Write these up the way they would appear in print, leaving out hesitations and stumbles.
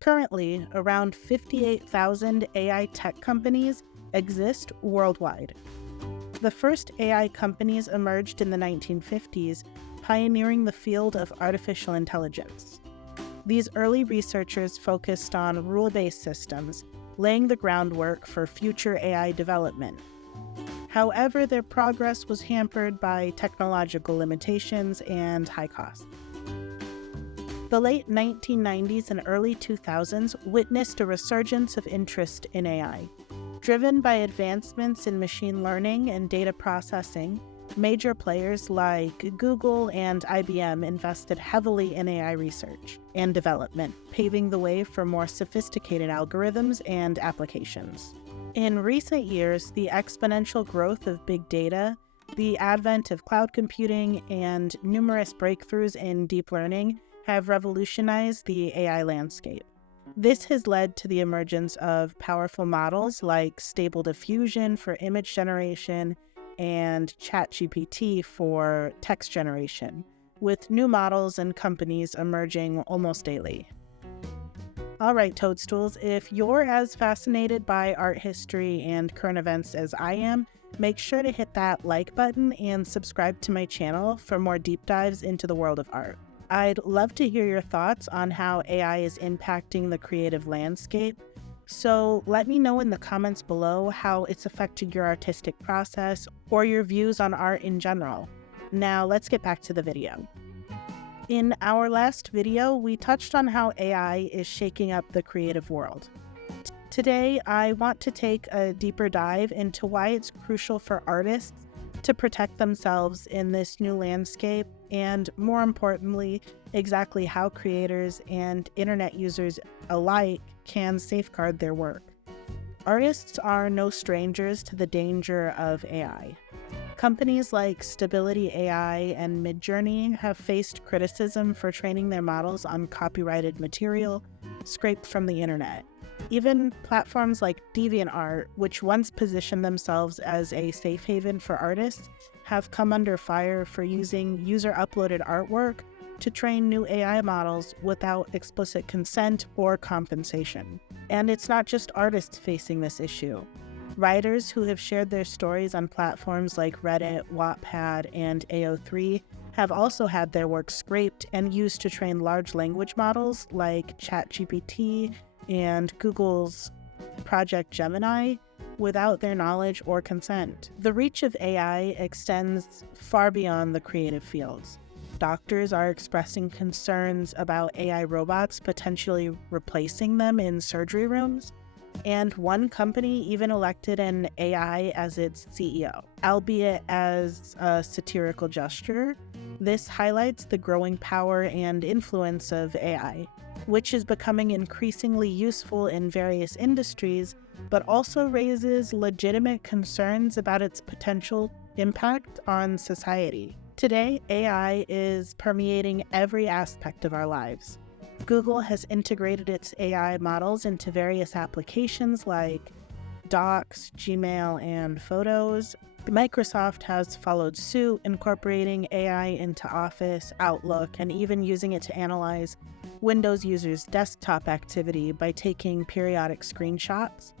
Currently, around 58,000 AI tech companies exist worldwide. The first AI companies emerged in the 1950s, pioneering the field of artificial intelligence. These early researchers focused on rule-based systems, laying the groundwork for future AI development. However, their progress was hampered by technological limitations and high costs. The late 1990s and early 2000s witnessed a resurgence of interest in AI. Driven by advancements in machine learning and data processing, major players like Google and IBM invested heavily in AI research and development, paving the way for more sophisticated algorithms and applications. In recent years, the exponential growth of big data, the advent of cloud computing, and numerous breakthroughs in deep learning have revolutionized the AI landscape. This has led to the emergence of powerful models like Stable Diffusion for image generation and ChatGPT for text generation, with new models and companies emerging almost daily. All right, Toadstools, if you're as fascinated by art history and current events as I am, make sure to hit that like button and subscribe to my channel for more deep dives into the world of art. I'd love to hear your thoughts on how AI is impacting the creative landscape, so let me know in the comments below how it's affected your artistic process or your views on art in general. Now let's get back to the video. In our last video, we touched on how AI is shaking up the creative world. Today, I want to take a deeper dive into why it's crucial for artists to protect themselves in this new landscape, and more importantly, exactly how creators and internet users alike can safeguard their work. Artists are no strangers to the danger of AI. Companies like Stability AI and Midjourney have faced criticism for training their models on copyrighted material scraped from the internet. Even platforms like DeviantArt, which once positioned themselves as a safe haven for artists, have come under fire for using user-uploaded artwork to train new AI models without explicit consent or compensation. And it's not just artists facing this issue. Writers who have shared their stories on platforms like Reddit, Wattpad, and AO3 have also had their work scraped and used to train large language models like ChatGPT and Google's Project Gemini without their knowledge or consent. The reach of AI extends far beyond the creative fields. Doctors are expressing concerns about AI robots potentially replacing them in surgery rooms, and one company even elected an AI as its CEO, albeit as a satirical gesture. This highlights the growing power and influence of AI, which is becoming increasingly useful in various industries, but also raises legitimate concerns about its potential impact on society. Today, AI is permeating every aspect of our lives. Google has integrated its AI models into various applications like Docs, Gmail, and Photos. Microsoft has followed suit, incorporating AI into Office, Outlook, and even using it to analyze Windows users' desktop activity by taking periodic screenshots.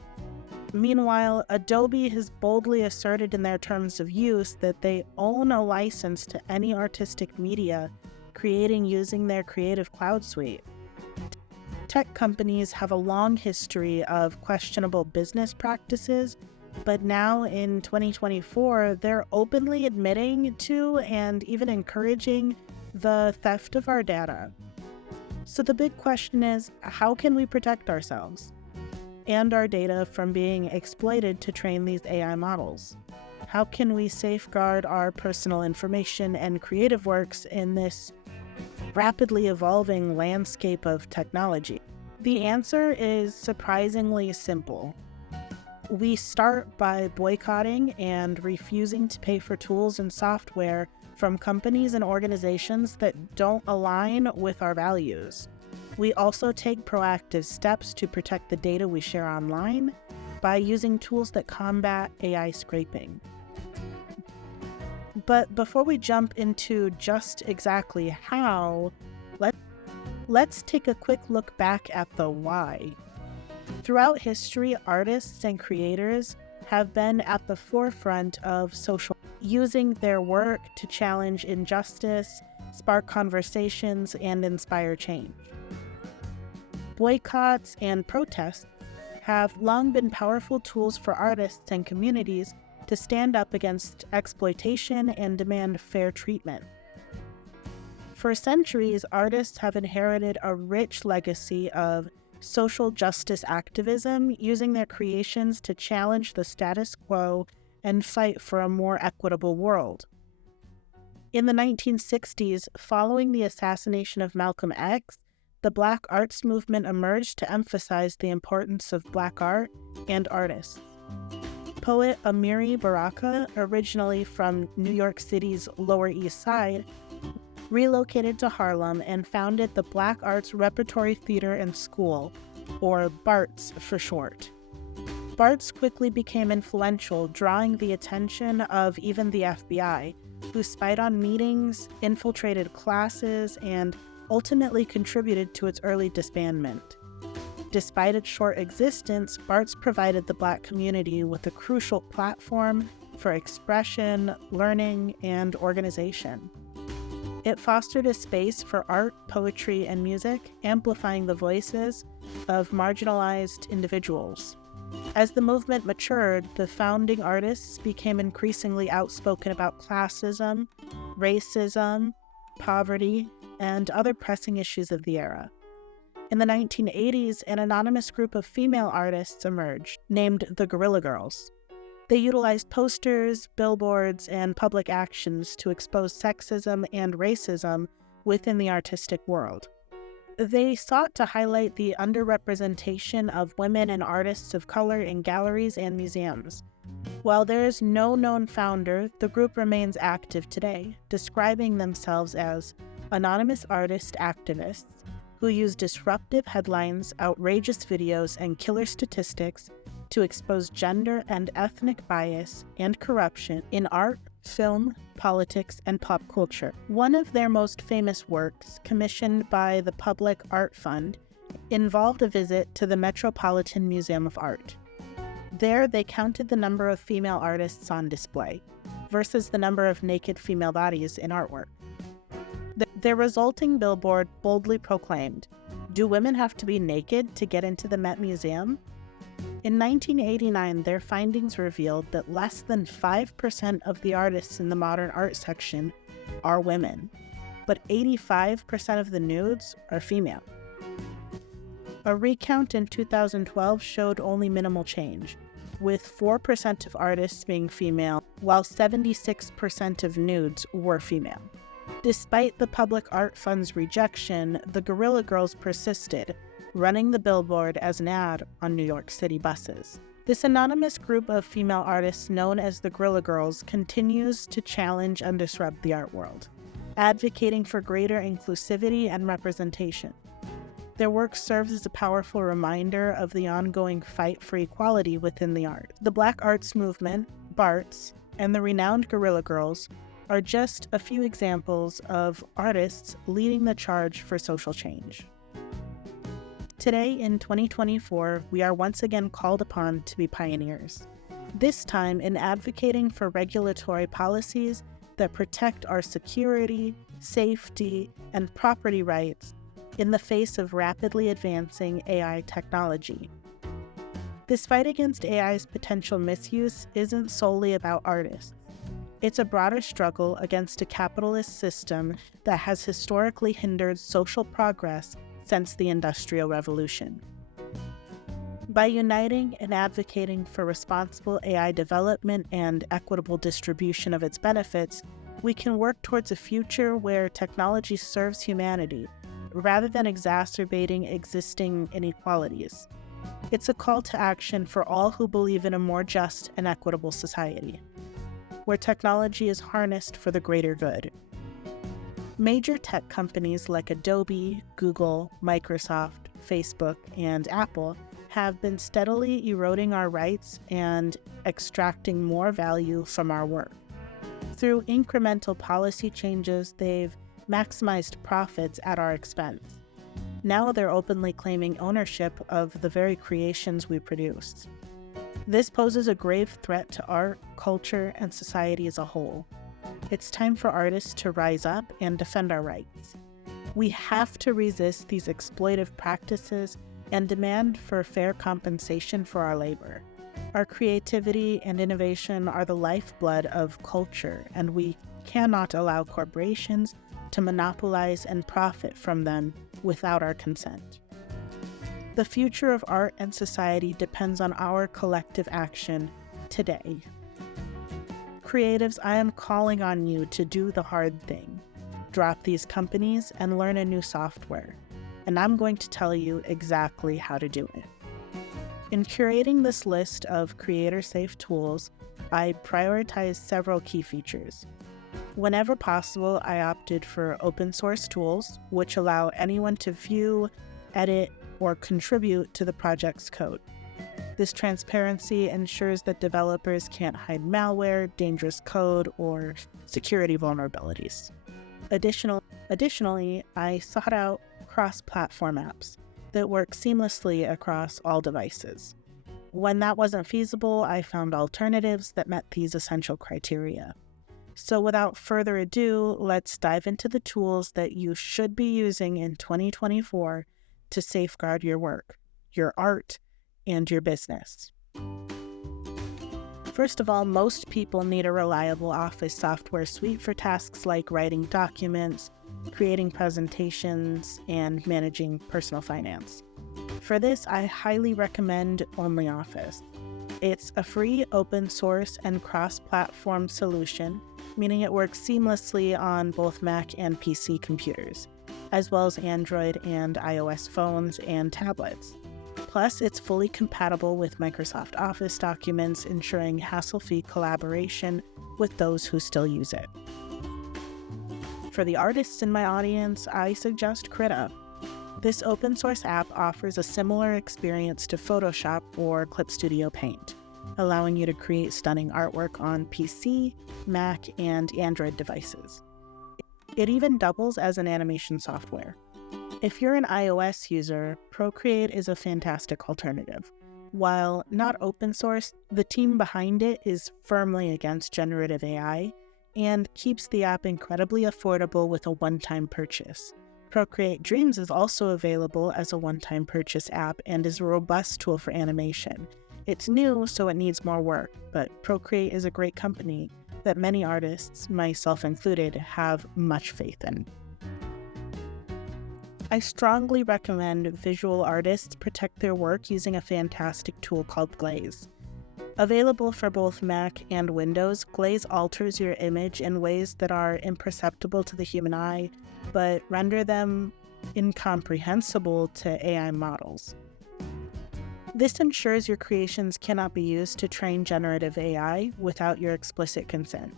Meanwhile, Adobe has boldly asserted in their terms of use that they own a license to any artistic media creating using their Creative Cloud suite. Tech companies have a long history of questionable business practices, but now in 2024, they're openly admitting to and even encouraging the theft of our data. So the big question is, how can we protect ourselves and our data from being exploited to train these AI models? How can we safeguard our personal information and creative works in this rapidly evolving landscape of technology? The answer is surprisingly simple. We start by boycotting and refusing to pay for tools and software from companies and organizations that don't align with our values. We also take proactive steps to protect the data we share online by using tools that combat AI scraping. But before we jump into just exactly how, Let's take a quick look back at the why. Throughout history, artists and creators have been at the forefront of social, using their work to challenge injustice, spark conversations, and inspire change. Boycotts and protests have long been powerful tools for artists and communities to stand up against exploitation and demand fair treatment. For centuries, artists have inherited a rich legacy of social justice activism, using their creations to challenge the status quo and fight for a more equitable world. In the 1960s, following the assassination of Malcolm X, the Black arts movement emerged to emphasize the importance of Black art and artists. Poet Amiri Baraka, originally from New York City's Lower East Side, relocated to Harlem and founded the Black Arts Repertory Theater and School, or BARTS for short. BARTS quickly became influential, drawing the attention of even the FBI, who spied on meetings, infiltrated classes, and ultimately contributed to its early disbandment. Despite its short existence, BARTS provided the Black community with a crucial platform for expression, learning, and organization. It fostered a space for art, poetry, and music, amplifying the voices of marginalized individuals. As the movement matured, the founding artists became increasingly outspoken about classism, racism, poverty, and other pressing issues of the era. In the 1980s, an anonymous group of female artists emerged, named the Guerrilla Girls. They utilized posters, billboards, and public actions to expose sexism and racism within the artistic world. They sought to highlight the underrepresentation of women and artists of color in galleries and museums. While there is no known founder, the group remains active today, describing themselves as anonymous artist activists who use disruptive headlines, outrageous videos, and killer statistics to expose gender and ethnic bias and corruption in art, film, politics, and pop culture. One of their most famous works, commissioned by the Public Art Fund, involved a visit to the Metropolitan Museum of Art. There, they counted the number of female artists on display versus the number of naked female bodies in artwork. Their resulting billboard boldly proclaimed, "Do women have to be naked to get into the Met Museum?" In 1989, their findings revealed that less than 5% of the artists in the modern art section are women, but 85% of the nudes are female. A recount in 2012 showed only minimal change, with 4% of artists being female, while 76% of nudes were female. Despite the Public Art Fund's rejection, the Guerrilla Girls persisted, running the billboard as an ad on New York City buses. This anonymous group of female artists known as the Guerrilla Girls continues to challenge and disrupt the art world, advocating for greater inclusivity and representation. Their work serves as a powerful reminder of the ongoing fight for equality within the art. The Black Arts Movement, BARTS, and the renowned Guerrilla Girls are just a few examples of artists leading the charge for social change. Today, in 2024, we are once again called upon to be pioneers, this time in advocating for regulatory policies that protect our security, safety, and property rights in the face of rapidly advancing AI technology. This fight against AI's potential misuse isn't solely about artists. It's a broader struggle against a capitalist system that has historically hindered social progress since the Industrial Revolution. By uniting and advocating for responsible AI development and equitable distribution of its benefits, we can work towards a future where technology serves humanity, rather than exacerbating existing inequalities. It's a call to action for all who believe in a more just and equitable society, where technology is harnessed for the greater good. Major tech companies like Adobe, Google, Microsoft, Facebook, and Apple have been steadily eroding our rights and extracting more value from our work. Through incremental policy changes, they've maximized profits at our expense. Now they're openly claiming ownership of the very creations we produce. This poses a grave threat to art, culture, and society as a whole. It's time for artists to rise up and defend our rights. We have to resist these exploitive practices and demand for fair compensation for our labor. Our creativity and innovation are the lifeblood of culture, and we cannot allow corporations to monopolize and profit from them without our consent. The future of art and society depends on our collective action today. Creatives, I am calling on you to do the hard thing. Drop these companies and learn a new software. And I'm going to tell you exactly how to do it. In curating this list of creator-safe tools, I prioritized several key features. Whenever possible, I opted for open source tools, which allow anyone to view, edit, or contribute to the project's code. This transparency ensures that developers can't hide malware, dangerous code, or security vulnerabilities. Additionally, I sought out cross-platform apps that work seamlessly across all devices. When that wasn't feasible, I found alternatives that met these essential criteria. So without further ado, let's dive into the tools that you should be using in 2024 to safeguard your work, your art, and your business. First of all, most people need a reliable Office software suite for tasks like writing documents, creating presentations, and managing personal finance. For this, I highly recommend OnlyOffice. It's a free, open source, and cross-platform solution, meaning it works seamlessly on both Mac and PC computers, as well as Android and iOS phones and tablets. Plus, it's fully compatible with Microsoft Office documents, ensuring hassle-free collaboration with those who still use it. For the artists in my audience, I suggest Krita. This open source app offers a similar experience to Photoshop or Clip Studio Paint, allowing you to create stunning artwork on PC, Mac, and Android devices. It even doubles as an animation software. If you're an iOS user, Procreate is a fantastic alternative. While not open source, the team behind it is firmly against generative AI and keeps the app incredibly affordable with a one-time purchase. Procreate Dreams is also available as a one-time purchase app and is a robust tool for animation. It's new, so it needs more work, but Procreate is a great company that many artists, myself included, have much faith in. I strongly recommend visual artists protect their work using a fantastic tool called Glaze. Available for both Mac and Windows, Glaze alters your image in ways that are imperceptible to the human eye, but render them incomprehensible to AI models. This ensures your creations cannot be used to train generative AI without your explicit consent.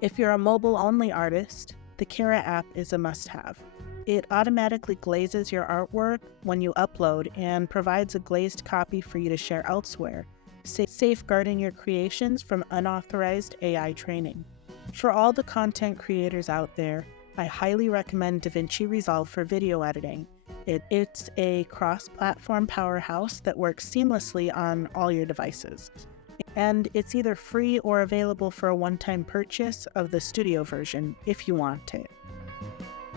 If you're a mobile-only artist, the Kara app is a must-have. It automatically glazes your artwork when you upload and provides a glazed copy for you to share elsewhere, safeguarding your creations from unauthorized AI training. For all the content creators out there, I highly recommend DaVinci Resolve for video editing. It's a cross-platform powerhouse that works seamlessly on all your devices. And it's either free or available for a one-time purchase of the studio version if you want it.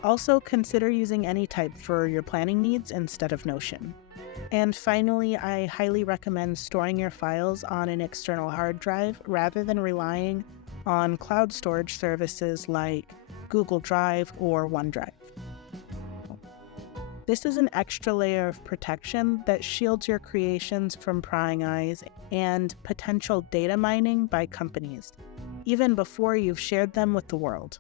Also, consider using AnyType for your planning needs instead of Notion. And finally, I highly recommend storing your files on an external hard drive rather than relying on cloud storage services like Google Drive or OneDrive. This is an extra layer of protection that shields your creations from prying eyes and potential data mining by companies, even before you've shared them with the world.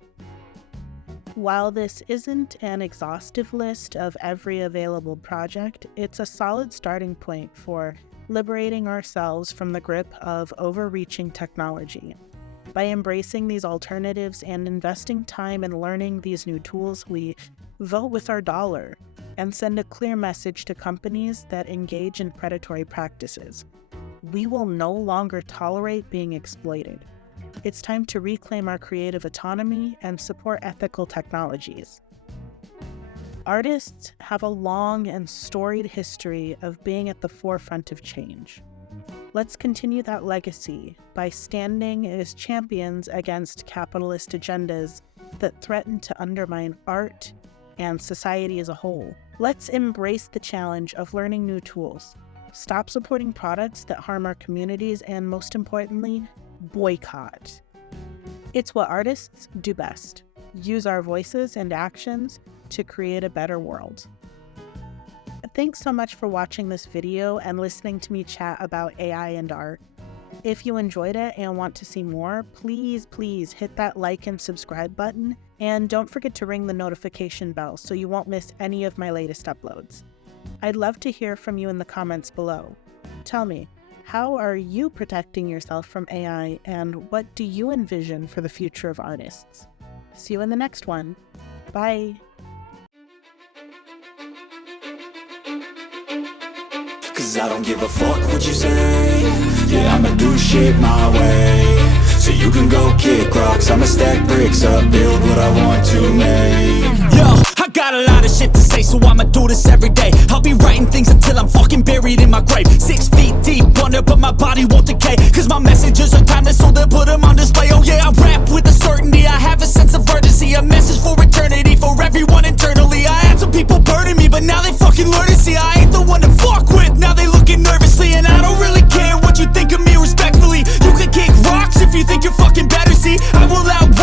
While this isn't an exhaustive list of every available project, it's a solid starting point for liberating ourselves from the grip of overreaching technology. By embracing these alternatives and investing time in learning these new tools, we vote with our dollar and send a clear message to companies that engage in predatory practices. We will no longer tolerate being exploited. It's time to reclaim our creative autonomy and support ethical technologies. Artists have a long and storied history of being at the forefront of change. Let's continue that legacy by standing as champions against capitalist agendas that threaten to undermine art and society as a whole. Let's embrace the challenge of learning new tools, stop supporting products that harm our communities, and most importantly, boycott. It's what artists do best: use our voices and actions to create a better world. Thanks so much for watching this video and listening to me chat about AI and art. If you enjoyed it and want to see more, please hit that like and subscribe button, and don't forget to ring the notification bell so you won't miss any of my latest uploads. I'd love to hear from you in the comments below. Tell me, how are you protecting yourself from AI, and what do you envision for the future of artists? See you in the next one. Bye. Cause I don't give a fuck what you say. Yeah, I'ma do shit my way. So you can go kick rocks, I'ma stack bricks up, build what I want to make. Yo, I got a lot of shit to say, so I'ma do this every day. I'll be writing things until I'm fucking buried in my grave. 6 feet deep under, but my body won't decay. Cause my messages are timeless, so they'll put them on display. Oh yeah, I rap with a certainty, I have a sense of urgency. A message for eternity, for everyone internally. I had some people burning me, but now they fucking learn to see I ain't the one to fuck with. Now they looking nervously, and I don't really care what you think of me respectfully. You can kick rocks if you think you're fucking better, see, I will out